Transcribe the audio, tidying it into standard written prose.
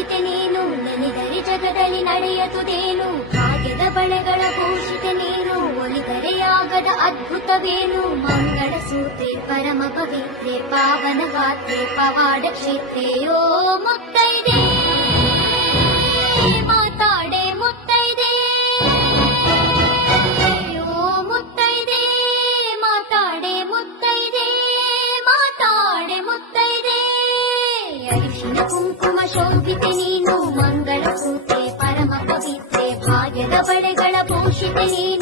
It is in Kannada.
ಶೋಭಿತೆ ನೀನು, ನೆನೆದರೆ ಜಗದಲ್ಲಿ ನಡೆಯದುದೇನು. ಭಾಗ್ಯದ ಬಳೆಗಳ ಭೂಷಿತೆ ನೀನು, ಒಲಿದರೆಯಾಗದ ಅದ್ಭುತವೇನು. ಮಂಗಳ ಸೂತ್ರೆ ಪರಮ ಪವಿತ್ರೆ, ಪಾವನ ಗಾತ್ರೆ ಪವಾಡ ಕ್ಷೇತ್ರೆ. ಓ ಮುತ್ತೈದೆ ಮಾತಾಡೆ ಮುತ್ತೈದೆ, ಓ ಮುತ್ತೈದೆ ಮಾತಾಡೆ ಮುತ್ತೈದೆ, ಮಾತಾಡೆ ಮುತ್ತೈದೆ. ಅರಿಶಿನ ಕುಂಕುಮ ಶೋಭಿತೆ ನೀನು, ಮಂಗಳ ಸೂತ್ರೆ ಪರಮ ಪವಿತ್ರೆ, ಭಾಗ್ಯದ ಬಳೆಗಳ ಭೂಷಿತೆ ನೀನು.